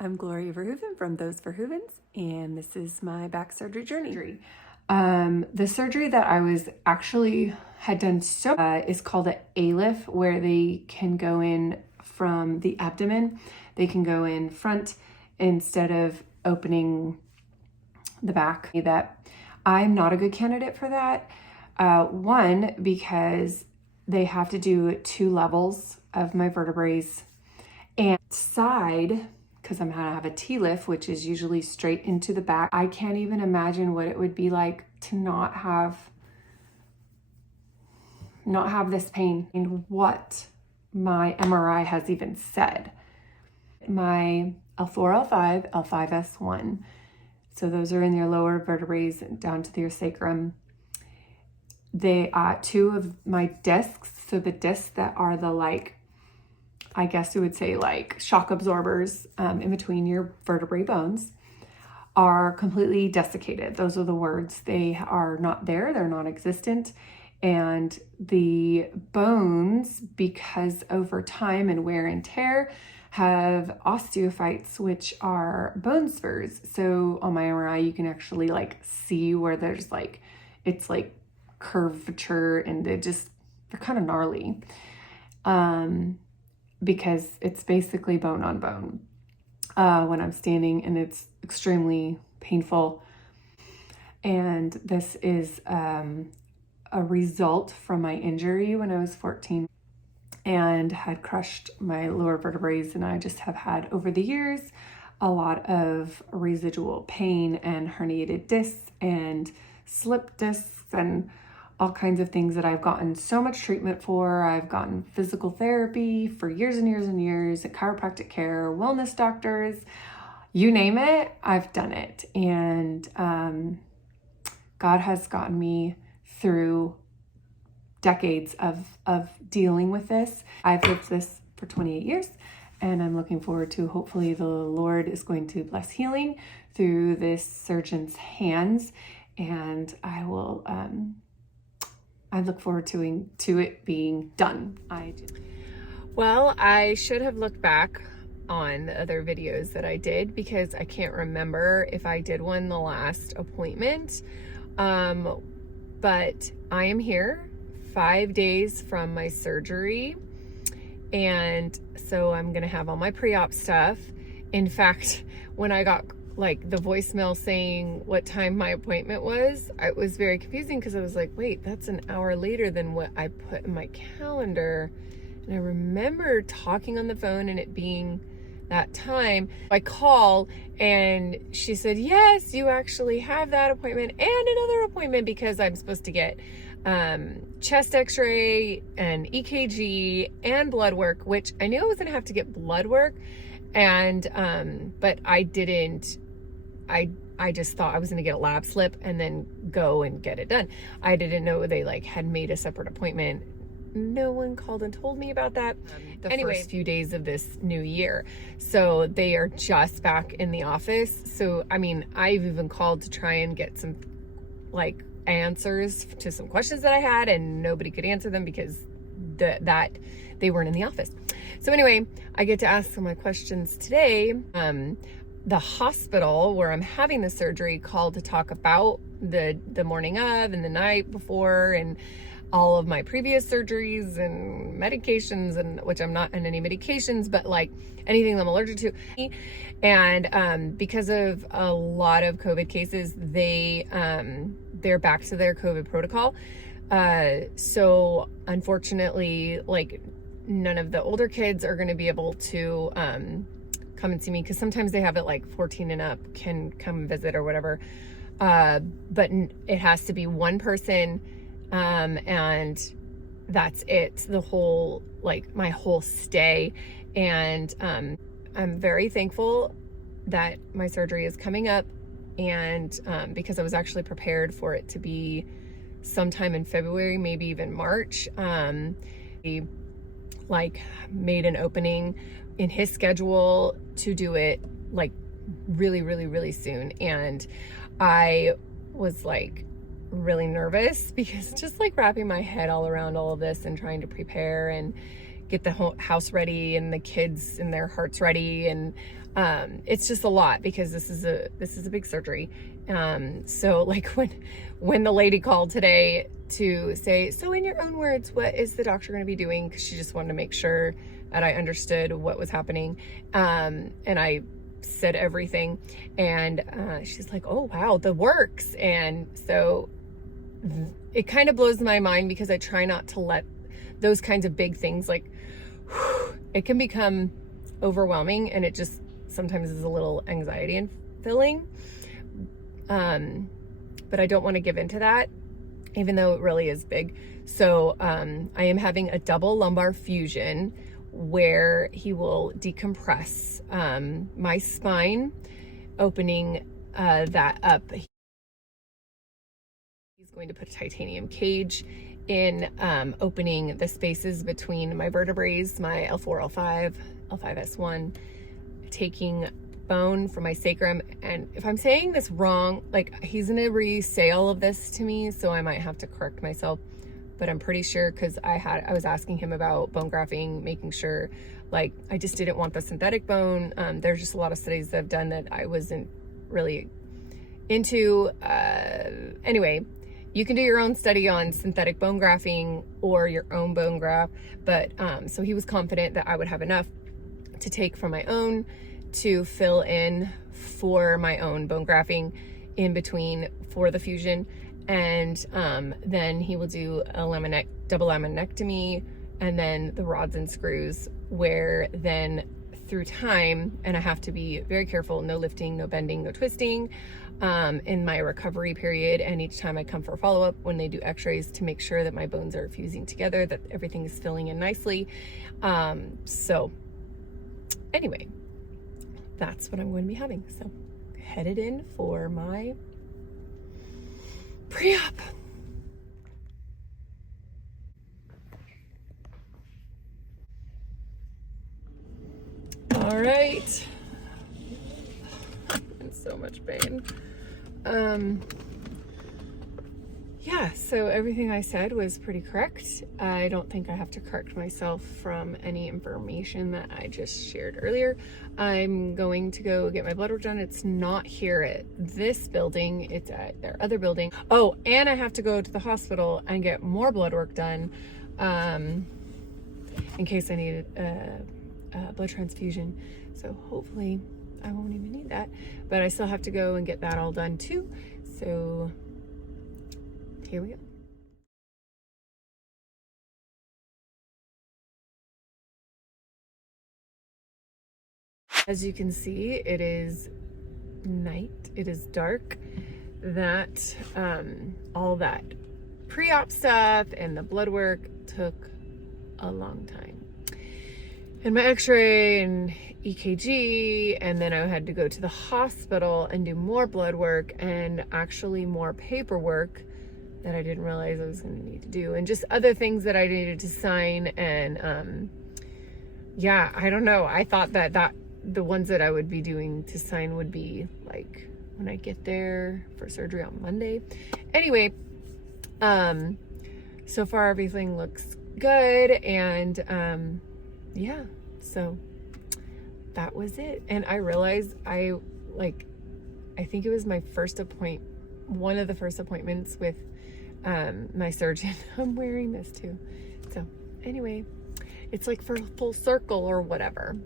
I'm Gloria Verhoeven from Those Verhoevens, and this is my back surgery journey. The surgery that I was actually had done is called an ALIF, where they can go in from the abdomen. They can go in front instead of opening the back. That I'm not a good candidate for that. One, because they have to do 2 levels of my vertebrae and side, because I'm gonna have a TLIF, which is usually straight into the back. I can't even imagine what it would be like to not have this pain, and what my MRI has even said. My L4L5, L5S1, so those are in your lower vertebrae down to your sacrum. They 2 of my discs, so the discs that are the I guess you would say like shock absorbers in between your vertebrae bones, are completely desiccated. Those are the words. They are not there, they're non-existent. And the bones, because over time and wear and tear, have osteophytes, which are bone spurs. So on my MRI, you can actually see where there's it's curvature, and they're kind of gnarly. Because it's basically bone on bone when I'm standing, and it's extremely painful. And this is a result from my injury when I was 14 and had crushed my lower vertebrae, and I just have had over the years a lot of residual pain and herniated discs and slip discs and all kinds of things that I've gotten so much treatment for. I've gotten physical therapy for years and years and years, chiropractic care, wellness doctors, you name it, I've done it. And God has gotten me through decades of dealing with this. I've lived this for 28 years, and I'm looking forward to, hopefully the Lord is going to bless healing through this surgeon's hands, and I will I look forward to it being done. Well, I should have looked back on the other videos that I did, because I can't remember if I did one the last appointment. But I am here 5 days from my surgery, and so I'm gonna have all my pre-op stuff. In fact, when I got the voicemail saying what time my appointment was, it was very confusing, because I was like, wait, that's an hour later than what I put in my calendar. And I remember talking on the phone and it being that time. I called and she said, yes, you actually have that appointment and another appointment, because I'm supposed to get chest x-ray and EKG and blood work, which I knew I was gonna have to get blood work. And but I didn't. I just thought I was gonna get a lab slip and then go and get it done. I didn't know they had made a separate appointment. No one called and told me about that. Anyway, first few days of this new year, so they are just back in the office. So I mean, I've even called to try and get some answers to some questions that I had, and nobody could answer them because that they weren't in the office. So anyway, I get to ask some of my questions today. The hospital where I'm having the surgery called to talk about the morning of and the night before, and all of my previous surgeries and medications, and which I'm not on any medications, but anything that I'm allergic to. And because of a lot of COVID cases, they're back to their COVID protocol. So unfortunately, none of the older kids are going to be able to come and see me, because sometimes they have it 14 and up can come visit or whatever. But it has to be one person, and that's it, the whole my whole stay. And I'm very thankful that my surgery is coming up, and because I was actually prepared for it to be sometime in February, maybe even March. He made an opening in his schedule to do it really, really, really soon. And I was really nervous, because just wrapping my head all around all of this and trying to prepare and get the house ready and the kids and their hearts ready, and it's just a lot because this is a big surgery. So like when the lady called today to say, so in your own words, what is the doctor going to be doing? Because she just wanted to make sure that I understood what was happening. And I said everything, and she's like, oh wow, the works. And so it kind of blows my mind because I try not to let those kinds of big things, like, it can become overwhelming, and it just sometimes is a little anxiety filling. But I don't want to give into that, even though it really is big. So I am having a double lumbar fusion where he will decompress my spine, opening that up. He's going to put a titanium cage in, opening the spaces between my vertebrae, my L4L5, L5S1, taking bone from my sacrum. And if I'm saying this wrong, like, he's gonna re-say all of this to me, so I might have to correct myself, but I'm pretty sure, because I was asking him about bone grafting, making sure, like, I just didn't want the synthetic bone. There's just a lot of studies that I've done that I wasn't really into. Anyway, you can do your own study on synthetic bone grafting or your own bone graft, but so he was confident that I would have enough to take from my own to fill in for my own bone grafting in between for the fusion. And then he will do a double laminectomy, and then the rods and screws, where then through time, and I have to be very careful, no lifting, no bending, no twisting, in my recovery period, and each time I come for a follow-up when they do x-rays, to make sure that my bones are fusing together, that everything is filling in nicely. So anyway, that's what I'm going to be having. So headed in for my pre-op. All right. I'm in so much pain. Yeah, so everything I said was pretty correct. I don't think I have to correct myself from any information that I just shared earlier. I'm going to go get my blood work done. It's not here at this building, it's at their other building. Oh, and I have to go to the hospital and get more blood work done, in case I need a blood transfusion. So hopefully I won't even need that, but I still have to go and get that all done too. So here we go. As you can see, it is night, it is dark. That all that pre-op stuff and the blood work took a long time, and my x-ray and EKG, and then I had to go to the hospital and do more blood work and actually more paperwork that I didn't realize I was going to need to do, and just other things that I needed to sign. And yeah, I don't know, I thought that the ones that I would be doing to sign would be like when I get there for surgery on Monday. Anyway, so far everything looks good, and yeah, so that was it. And I realized I think it was my one of the first appointments with my surgeon. I'm wearing this too. So anyway, it's like for full circle or whatever.